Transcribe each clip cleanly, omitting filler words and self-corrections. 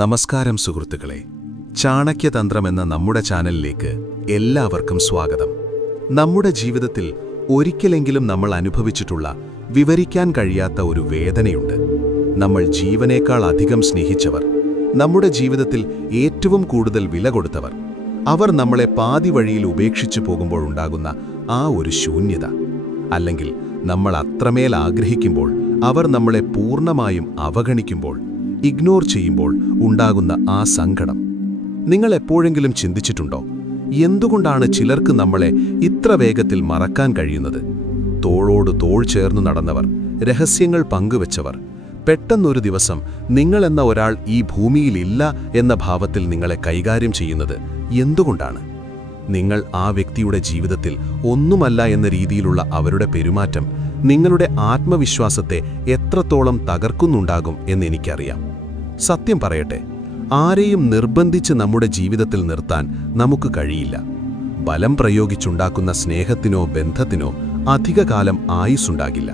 നമസ്കാരം സുഹൃത്തുക്കളെ, ചാണക്യതന്ത്രം എന്ന നമ്മുടെ ചാനലിലേക്ക് എല്ലാവർക്കും സ്വാഗതം. നമ്മുടെ ജീവിതത്തിൽ ഒരിക്കലെങ്കിലും നമ്മൾ അനുഭവിച്ചിട്ടുള്ള വിവരിക്കാൻ കഴിയാത്ത ഒരു വേദനയുണ്ട്. നമ്മൾ ജീവനേക്കാൾ അധികം സ്നേഹിച്ചവർ, നമ്മുടെ ജീവിതത്തിൽ ഏറ്റവും കൂടുതൽ വില കൊടുത്തവർ, അവർ നമ്മളെ പാതി വഴിയിൽ ഉപേക്ഷിച്ചു പോകുമ്പോഴുണ്ടാകുന്ന ആ ഒരു ശൂന്യത. അല്ലെങ്കിൽ നമ്മൾ അത്രമേൽ ആഗ്രഹിക്കുമ്പോൾ അവർ നമ്മളെ പൂർണ്ണമായും അവഗണിക്കുമ്പോൾ, ഇഗ്നോർ ചെയ്യുമ്പോൾ ഉണ്ടാകുന്ന ആ സങ്കടം. നിങ്ങൾ എപ്പോഴെങ്കിലും ചിന്തിച്ചിട്ടുണ്ടോ, എന്തുകൊണ്ടാണ് ചിലർക്ക് നമ്മളെ ഇത്ര വേഗത്തിൽ മറക്കാൻ കഴിയുന്നത്? തോളോട് തോൾ ചേർന്നു നടന്നവർ, രഹസ്യങ്ങൾ പങ്കുവച്ചവർ, പെട്ടെന്നൊരു ദിവസം നിങ്ങളെന്ന ഒരാൾ ഈ ഭൂമിയിലില്ല എന്ന ഭാവത്തിൽ നിങ്ങളെ കൈകാര്യം ചെയ്യുന്നത് എന്തുകൊണ്ടാണ്? നിങ്ങൾ ആ വ്യക്തിയുടെ ജീവിതത്തിൽ ഒന്നുമല്ല എന്ന രീതിയിലുള്ള അവരുടെ പെരുമാറ്റം നിങ്ങളുടെ ആത്മവിശ്വാസത്തെ എത്രത്തോളം തകർക്കുന്നുണ്ടാകും എന്നെനിക്കറിയാം. സത്യം പറയട്ടെ, ആരെയും നിർബന്ധിച്ച് നമ്മുടെ ജീവിതത്തിൽ നിർത്താൻ നമുക്ക് കഴിയില്ല. ബലം പ്രയോഗിച്ചുണ്ടാക്കുന്ന സ്നേഹത്തിനോ ബന്ധത്തിനോ അധികകാലം ആയുസ്സുണ്ടാകില്ല.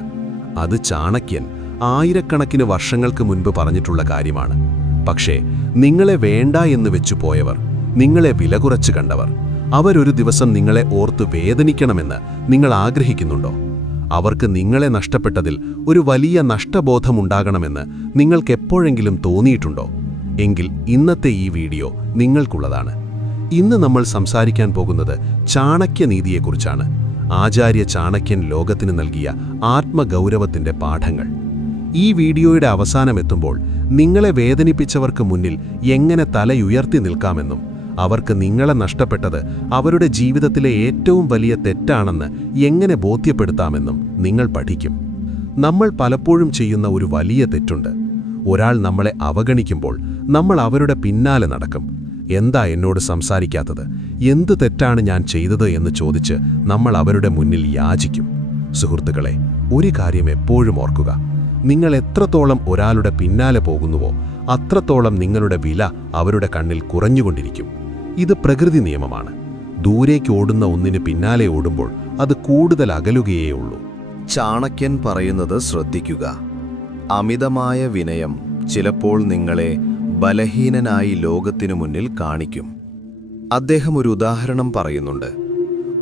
അത് ചാണക്യൻ ആയിരക്കണക്കിന് വർഷങ്ങൾക്ക് മുൻപ് പറഞ്ഞിട്ടുള്ള കാര്യമാണ്. പക്ഷേ നിങ്ങളെ വേണ്ട എന്ന് വെച്ചു പോയവർ, നിങ്ങളെ വില കുറച്ച് കണ്ടവർ, അവരൊരു ദിവസം നിങ്ങളെ ഓർത്ത് വേദനിക്കണമെന്ന് നിങ്ങൾ ആഗ്രഹിക്കുന്നുണ്ടോ? അവർക്ക് നിങ്ങളെ നഷ്ടപ്പെട്ടതിൽ ഒരു വലിയ നഷ്ടബോധമുണ്ടാകണമെന്ന് നിങ്ങൾക്കെപ്പോഴെങ്കിലും തോന്നിയിട്ടുണ്ടോ? എങ്കിൽ ഇന്നത്തെ ഈ വീഡിയോ നിങ്ങൾക്കുള്ളതാണ്. ഇന്ന് നമ്മൾ സംസാരിക്കാൻ പോകുന്നത് ചാണക്യനീതിയെക്കുറിച്ചാണ്. ആചാര്യ ചാണക്യൻ ലോകത്തിന് നൽകിയ ആത്മഗൗരവത്തിൻ്റെ പാഠങ്ങൾ. ഈ വീഡിയോയുടെ അവസാനമെത്തുമ്പോൾ നിങ്ങളെ വേദനിപ്പിച്ചവർക്ക് മുന്നിൽ എങ്ങനെ തലയുയർത്തി നിൽക്കാമെന്നും അവർക്ക് നിങ്ങളെ നഷ്ടപ്പെട്ടത് അവരുടെ ജീവിതത്തിലെ ഏറ്റവും വലിയ തെറ്റാണെന്ന് എങ്ങനെ ബോധ്യപ്പെടുത്താമെന്നും നിങ്ങൾ പഠിക്കും. നമ്മൾ പലപ്പോഴും ചെയ്യുന്ന ഒരു വലിയ തെറ്റുണ്ട്. ഒരാൾ നമ്മളെ അവഗണിക്കുമ്പോൾ നമ്മൾ അവരുടെ പിന്നാലെ നടക്കും. എന്താ എന്നോട് സംസാരിക്കാത്തത്? എന്ത് തെറ്റാണ് ഞാൻ ചെയ്തത് എന്ന് ചോദിച്ച് നമ്മൾ അവരുടെ മുന്നിൽ യാചിക്കും. സുഹൃത്തുക്കളെ, ഒരു കാര്യം എപ്പോഴും ഓർക്കുക. നിങ്ങൾ എത്രത്തോളം ഒരാളുടെ പിന്നാലെ പോകുന്നുവോ അത്രത്തോളം നിങ്ങളുടെ വില അവരുടെ കണ്ണിൽ കുറഞ്ഞുകൊണ്ടിരിക്കും. ഇത് പ്രകൃതി നിയമമാണ്. ദൂരേക്ക് ഓടുന്ന ഒന്നിന് പിന്നാലെ ഓടുമ്പോൾ അത് കൂടുതൽ അകലുകയേ ഉള്ളൂ. ചാണക്യൻ പറയുന്നത് ശ്രദ്ധിക്കുക. അമിതമായ വിനയം ചിലപ്പോൾ നിങ്ങളെ ബലഹീനനായി ലോകത്തിനു മുന്നിൽ കാണിക്കും. അദ്ദേഹം ഒരു ഉദാഹരണം പറയുന്നുണ്ട്.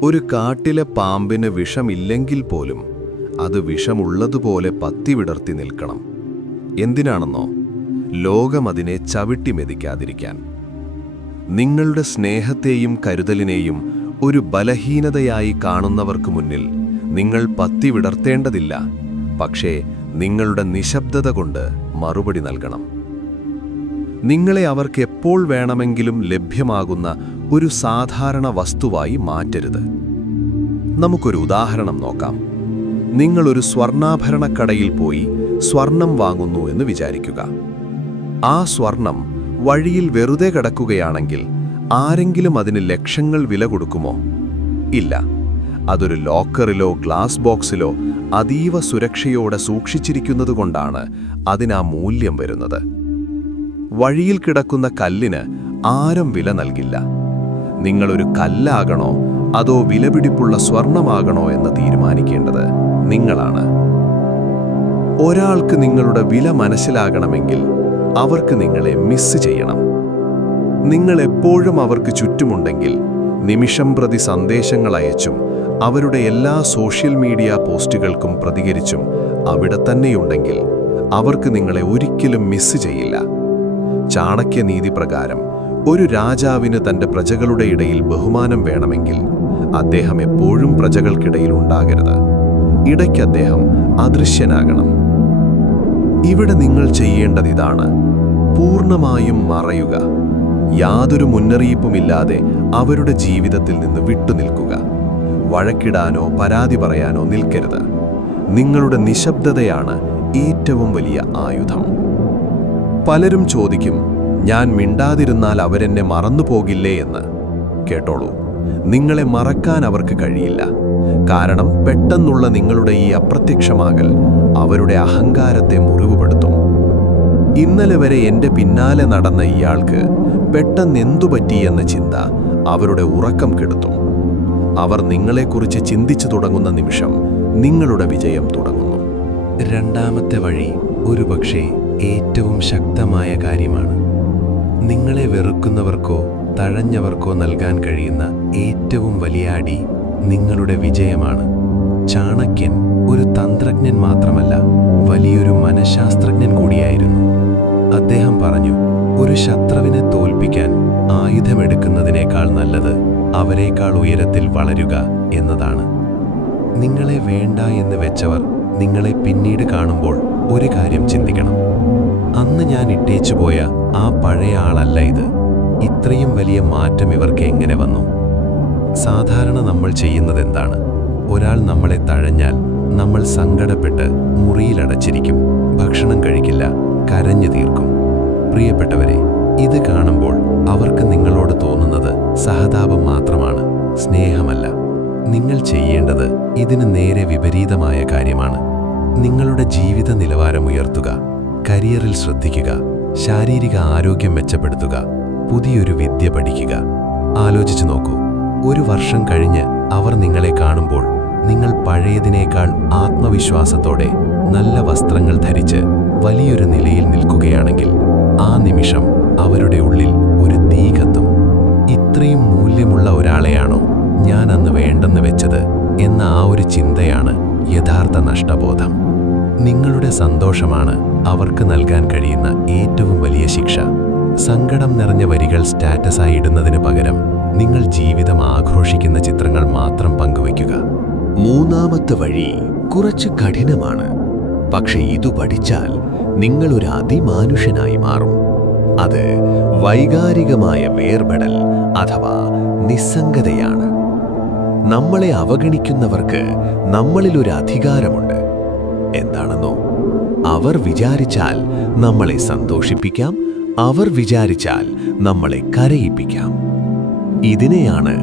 ഒരു കാട്ടിലെ പാമ്പിന് വിഷമില്ലെങ്കിൽ പോലും അത് വിഷമുള്ളതുപോലെ പത്തിവിടർത്തി നിൽക്കണം. എന്തിനാണെന്നോ? ലോകം അതിനെ ചവിട്ടി മെതിക്കാതിരിക്കാൻ. നിങ്ങളുടെ സ്നേഹത്തെയും കരുതലിനെയും ഒരു ബലഹീനതയായി കാണുന്നവർക്ക് മുന്നിൽ നിങ്ങൾ പത്തിവിടർത്തേണ്ടതില്ല. പക്ഷേ നിങ്ങളുടെ നിശബ്ദത കൊണ്ട് മറുപടി നൽകണം. നിങ്ങളെ അവർക്ക് എപ്പോൾ വേണമെങ്കിലും ലഭ്യമാകുന്ന ഒരു സാധാരണ വസ്തുവായി മാറ്റരുത്. നമുക്കൊരു ഉദാഹരണം നോക്കാം. നിങ്ങളൊരു സ്വർണ്ണാഭരണക്കടയിൽ പോയി സ്വർണം വാങ്ങുന്നു എന്ന് വിചാരിക്കുക. ആ സ്വർണം വഴിയിൽ വെറുതെ കിടക്കുകയാണെങ്കിൽ ആരെങ്കിലും അതിന് ലക്ഷങ്ങൾ വില കൊടുക്കുമോ? ഇല്ല. അതൊരു ലോക്കറിലോ ഗ്ലാസ് ബോക്സിലോ അതീവ സുരക്ഷയോടെ സൂക്ഷിച്ചിരിക്കുന്നതുകൊണ്ടാണ് അതിനാ മൂല്യം വരുന്നത്. വഴിയിൽ കിടക്കുന്ന കല്ലിന് ആരും വില നൽകില്ല. നിങ്ങളൊരു കല്ലാകണോ അതോ വിലപിടിപ്പുള്ള സ്വർണമാകണോ എന്ന് തീരുമാനിക്കേണ്ടത് നിങ്ങളാണ്. ഒരാൾക്ക് നിങ്ങളുടെ വില മനസ്സിലാകണമെങ്കിൽ അവർക്ക് നിങ്ങളെ മിസ് ചെയ്യണം. നിങ്ങൾ എപ്പോഴും അവർക്ക് ചുറ്റുമുണ്ടെങ്കിൽ, നിമിഷം പ്രതി സന്ദേശങ്ങൾ അയച്ചും അവരുടെ എല്ലാ സോഷ്യൽ മീഡിയ പോസ്റ്റുകൾക്കും പ്രതികരിച്ചും അവിടെ തന്നെയുണ്ടെങ്കിൽ അവർക്ക് നിങ്ങളെ ഒരിക്കലും മിസ് ചെയ്യില്ല. ചാണക്യനീതി പ്രകാരം ഒരു രാജാവിന് തൻ്റെ പ്രജകളുടെ ഇടയിൽ ബഹുമാനം വേണമെങ്കിൽ അദ്ദേഹം എപ്പോഴും പ്രജകൾക്കിടയിൽ ഉണ്ടാകരുത്. ഇടയ്ക്ക് അദ്ദേഹം അദൃശ്യനാകണം. ഇവിടെ നിങ്ങൾ ചെയ്യേണ്ടത് ഇതാണ്: പൂർണ്ണമായും മറയുക. യാതൊരു മുന്നറിയിപ്പുമില്ലാതെ അവരുടെ ജീവിതത്തിൽ നിന്ന് വിട്ടുനിൽക്കുക. വഴക്കിടാനോ പരാതി പറയാനോ നിൽക്കരുത്. നിങ്ങളുടെ നിശബ്ദതയാണ് ഏറ്റവും വലിയ ആയുധം. പലരും ചോദിക്കും, ഞാൻ മിണ്ടാതിരുന്നാൽ അവരെന്നെ മറന്നുപോകില്ലേ എന്ന്. കേട്ടോളൂ, നിങ്ങളെ മറക്കാൻ അവർക്ക് കഴിയില്ല. കാരണം പെട്ടെന്നുള്ള നിങ്ങളുടെ ഈ അപ്രത്യക്ഷമാകൽ അവരുടെ അഹങ്കാരത്തെ മുറിവുപെടുത്തും. ഇന്നലെ വരെ എൻ്റെ പിന്നാലെ നടന്ന ഇയാൾക്ക് പെട്ടെന്നെന്തു പറ്റിയെന്ന ചിന്ത അവരുടെ ഉറക്കം കെടുത്തും. അവർ നിങ്ങളെക്കുറിച്ച് ചിന്തിച്ചു തുടങ്ങുന്ന നിമിഷം നിങ്ങളുടെ വിജയം തുടങ്ങുന്നു. രണ്ടാമത്തെ വഴി ഒരുപക്ഷേ ഏറ്റവും ശക്തമായ കാര്യമാണ്. വെറുക്കുന്നവർക്കോ തഴഞ്ഞവർക്കോ നൽകാൻ കഴിയുന്ന ഏറ്റവും വലിയ അടി നിങ്ങളുടെ വിജയമാണ്. ചാണക്യൻ ഒരു തന്ത്രജ്ഞൻ മാത്രമല്ല, വലിയൊരു മനഃശാസ്ത്രജ്ഞൻ കൂടിയായിരുന്നു. അദ്ദേഹം പറഞ്ഞു, ഒരു ശത്രുവിനെ തോൽപ്പിക്കാൻ ആയുധമെടുക്കുന്നതിനേക്കാൾ നല്ലത് അവരേക്കാൾ ഉയരത്തിൽ വളരുക എന്നതാണ്. നിങ്ങളെ വേണ്ട എന്ന് വെച്ചവർ നിങ്ങളെ പിന്നീട് കാണുമ്പോൾ ഒരു കാര്യം ചിന്തിക്കണം. അന്ന് ഞാൻ ഇട്ടേച്ചുപോയ ആ പഴയ ആളല്ല ഇത്. ഇത്രയും വലിയ മാറ്റം ഇവർക്ക് എങ്ങനെ വന്നു? സാധാരണ നമ്മൾ ചെയ്യുന്നതെന്താണ്? ഒരാൾ നമ്മളെ തഴഞ്ഞാൽ നമ്മൾ സങ്കടപ്പെട്ട് മുറിയിലടച്ചിരിക്കും, ഭക്ഷണം കഴിക്കില്ല, കരഞ്ഞു തീർക്കും. പ്രിയപ്പെട്ടവരെ, ഇത് കാണുമ്പോൾ അവർക്ക് നിങ്ങളോട് തോന്നുന്നത് സഹതാപം മാത്രമാണ്, സ്നേഹമല്ല. നിങ്ങൾ ചെയ്യേണ്ടത് ഇതിന് നേരെ വിപരീതമായ കാര്യമാണ്. നിങ്ങളുടെ ജീവിത നിലവാരം ഉയർത്തുക, കരിയറിൽ ശ്രദ്ധിക്കുക, ശാരീരിക ആരോഗ്യം മെച്ചപ്പെടുത്തുക, പുതിയൊരു വിദ്യ പഠിക്കുക. ആലോചിച്ചു നോക്കൂ, ഒരു വർഷം കഴിഞ്ഞ് അവർ നിങ്ങളെ കാണുമ്പോൾ നിങ്ങൾ പഴയതിനേക്കാൾ ആത്മവിശ്വാസത്തോടെ നല്ല വസ്ത്രങ്ങൾ ധരിച്ച് വലിയൊരു നിലയിൽ നിൽക്കുകയാണെങ്കിൽ ആ നിമിഷം അവരുടെ ഉള്ളിൽ ഒരു തീ കത്തും. ഇത്രയും മൂല്യമുള്ള ഒരാളെയാണോ ഞാൻ അന്ന് വേണ്ടെന്ന് വെച്ചത് എന്ന ആ ഒരു ചിന്തയാണ് യഥാർത്ഥ നഷ്ടബോധം. നിങ്ങളുടെ സന്തോഷമാണ് അവർക്ക് നൽകാൻ കഴിയുന്ന ഏറ്റവും വലിയ ശിക്ഷ. സങ്കടം നിറഞ്ഞ വരികൾ സ്റ്റാറ്റസായി ഇടുന്നതിന് പകരം നിങ്ങൾ ജീവിതം ആഘോഷിക്കുന്ന ചിത്രങ്ങൾ മാത്രം പങ്കുവയ്ക്കുക. മൂന്നാമത്തെ വഴി കുറച്ച് കഠിനമാണ്. പക്ഷെ ഇതു പഠിച്ചാൽ നിങ്ങളൊരു അതിമാനുഷ്യനായി മാറും. അത് വൈകാരികമായ വേർപെടൽ അഥവാ നിസ്സംഗതയാണ്. നമ്മളെ അവഗണിക്കുന്നവർക്ക് നമ്മളിലൊരു അധികാരമുണ്ട്. എന്താണെന്നോ? അവർ വിചാരിച്ചാൽ നമ്മളെ സന്തോഷിപ്പിക്കാം, അവർ വിചാരിച്ചാൽ നമ്മളെ കരയിപ്പിക്കാം. ഇതിനെയാണ്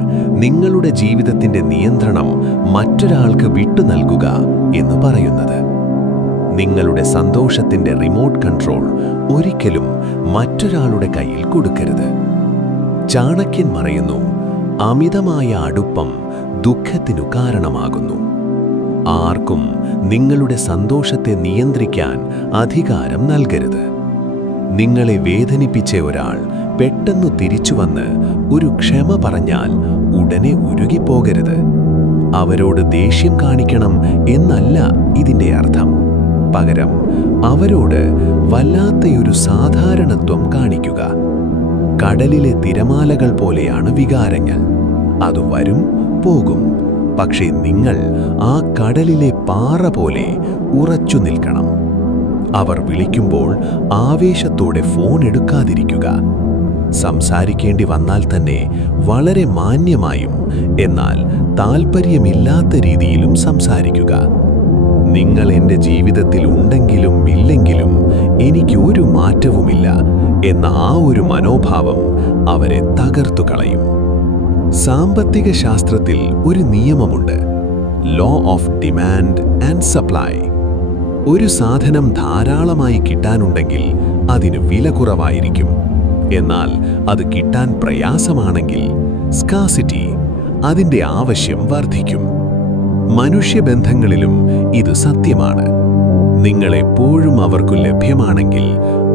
നിങ്ങളുടെ ജീവിതത്തിന്റെ നിയന്ത്രണം മറ്റൊരാൾക്ക് വിട്ടു നൽകുക എന്ന് പറയുന്നത്. നിങ്ങളുടെ സന്തോഷത്തിന്റെ റിമോട്ട് കൺട്രോൾ ഒരിക്കലും മറ്റൊരാളുടെ കയ്യിൽ കൊടുക്കരുത്. ചാണക്യൻ പറയുന്നു, അമിതമായ അടുപ്പം ദുഃഖത്തിനു കാരണമാകുന്നു. ആർക്കും നിങ്ങളുടെ സന്തോഷത്തെ നിയന്ത്രിക്കാൻ അധികാരം നൽകരുത്. നിങ്ങളെ വേദനിപ്പിച്ച ഒരാൾ പെട്ടെന്ന് തിരിച്ചുവന്ന് ഒരു ക്ഷമ പറഞ്ഞാൽ ഉടനെ ഉരുകിപ്പോകരുത്. അവരോട് ദേഷ്യം കാണിക്കണം എന്നല്ല ഇതിന്റെ അർത്ഥം. പകരം അവരോട് വല്ലാത്തൊരു സാധാരണത്വം കാണിക്കുക. കടലിലെ തിരമാലകൾ പോലെയാണ് വികാരങ്ങൾ. അത് വരും പോകും. പക്ഷേ നിങ്ങൾ ആ കടലിലെ പാറ പോലെ ഉറച്ചു നിൽക്കണം. അവർ വിളിക്കുമ്പോൾ ആവേശത്തോടെ ഫോൺ എടുക്കാതിരിക്കുക. സംസാരിക്കേണ്ടി വന്നാൽ തന്നെ വളരെ മാന്യമായും എന്നാൽ താൽപ്പര്യമില്ലാത്ത രീതിയിലും സംസാരിക്കുക. നിങ്ങൾ എൻ്റെ ജീവിതത്തിൽ ഉണ്ടെങ്കിലും ഇല്ലെങ്കിലും എനിക്ക് ഒരു മാറ്റവുമില്ല എന്ന ആ ഒരു മനോഭാവം അവരെ തകർത്തു കളയും. സാമ്പത്തിക ശാസ്ത്രത്തിൽ ഒരു നിയമമുണ്ട്, law of demand and supply. ഒരു സാധനം ധാരാളമായി കിട്ടാനുണ്ടെങ്കിൽ അതിന് വില കുറവായിരിക്കും. എന്നാൽ അത് കിട്ടാൻ പ്രയാസമാണെങ്കിൽ സ്കാർസിറ്റി, അതിൻ്റെ ആവശ്യം വർദ്ധിക്കും. മനുഷ്യബന്ധങ്ങളിലും ഇത് സത്യമാണ്. നിങ്ങളെപ്പോഴും അവർക്കു ലഭ്യമാണെങ്കിൽ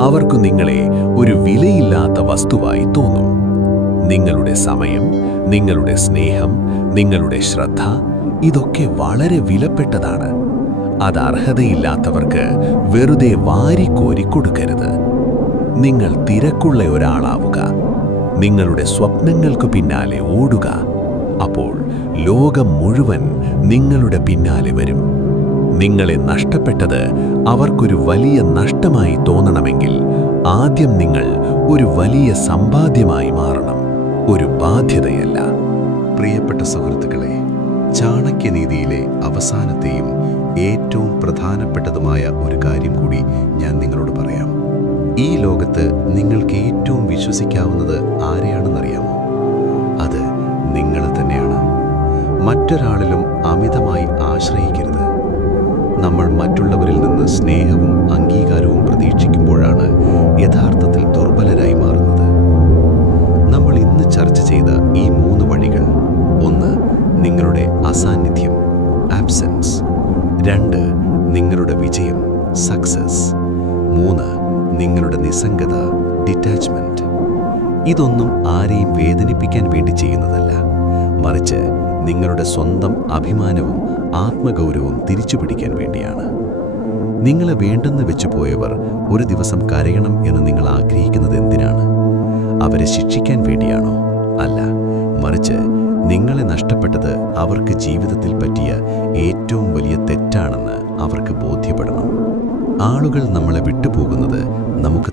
അവർക്കു നിങ്ങളെ ഒരു വിലയില്ലാത്ത വസ്തുവായി തോന്നും. നിങ്ങളുടെ സമയം, നിങ്ങളുടെ സ്നേഹം, നിങ്ങളുടെ ശ്രദ്ധ ഇതൊക്കെ വളരെ വിലപ്പെട്ടതാണ്. അത് അർഹതയില്ലാത്തവർക്ക് വെറുതെ വാരിക്കോരി കൊടുക്കരുത്. നിങ്ങൾ തിരക്കുള്ള ഒരാളാവുക. നിങ്ങളുടെ സ്വപ്നങ്ങൾക്കു പിന്നാലെ ഓടുക. അപ്പോൾ ലോകം മുഴുവൻ നിങ്ങളുടെ പിന്നാലെ വരും. നിങ്ങളെ നഷ്ടപ്പെട്ടത് അവർക്കൊരു വലിയ നഷ്ടമായി തോന്നണമെങ്കിൽ ആദ്യം നിങ്ങൾ ഒരു വലിയ സമ്പാദ്യമായി മാറണം, ഒരു ബാധ്യതയല്ല. പ്രിയപ്പെട്ട സുഹൃത്തുക്കളെ, ചാണക്യനീതിയിലെ അവസാനത്തെയും ഏറ്റവും പ്രധാനപ്പെട്ടതുമായ ഒരു കാര്യം കൂടി ഞാൻ നിങ്ങളോട് പറയാം. ഈ ലോകത്ത് നിങ്ങൾക്ക് ഏറ്റവും വിശ്വസിക്കാവുന്നത് ആരെയാണെന്നറിയാമോ? അത് നിങ്ങളെ തന്നെയാണ്. മറ്റൊരാളിലും അമിതമായി ആശ്രയിക്കരുത്. നമ്മൾ മറ്റുള്ളവരിൽ നിന്ന് സ്നേഹവും അംഗീകാരവും പ്രതീക്ഷിക്കുമ്പോഴാണ് യഥാർത്ഥത്തിൽ ദുർബലരായി മാറുന്നത്. നമ്മൾ ഇന്ന് ചർച്ച ചെയ്ത ഈ 3 വഴികൾ: 1. നിങ്ങളുടെ അസാന്നിധ്യം, ആബ്സെൻസ്. 2. നിങ്ങളുടെ വിജയം, സക്സസ്. 3. നിങ്ങളുടെ നിസ്സംഗത, ഡിറ്റാച്ച്മെന്റ്. ഇതൊന്നും ആരെയും വേദനിപ്പിക്കാൻ വേണ്ടി ചെയ്യുന്നതല്ല, മറിച്ച് നിങ്ങളുടെ സ്വന്തം അഭിമാനവും ആത്മഗൗരവവും തിരിച്ചുപിടിക്കാൻ വേണ്ടിയാണ്. നിങ്ങളെ വേണ്ടെന്ന് വെച്ചുപോയവർ ഒരു ദിവസം കരയണം എന്ന് നിങ്ങൾ ആഗ്രഹിക്കുന്നത് എന്തിനാണ്? അവരെ ശിക്ഷിക്കാൻ വേണ്ടിയാണോ? അല്ല, മറിച്ച് നിങ്ങളെ നഷ്ടപ്പെട്ടത് അവർക്ക് ജീവിതത്തിൽ പറ്റിയ ഏറ്റവും വലിയ തെറ്റാണെന്ന് അവർക്ക് ബോധ്യപ്പെടണം. ആളുകൾ നമ്മളെ വിട്ടുപോകുന്നത് നമുക്ക്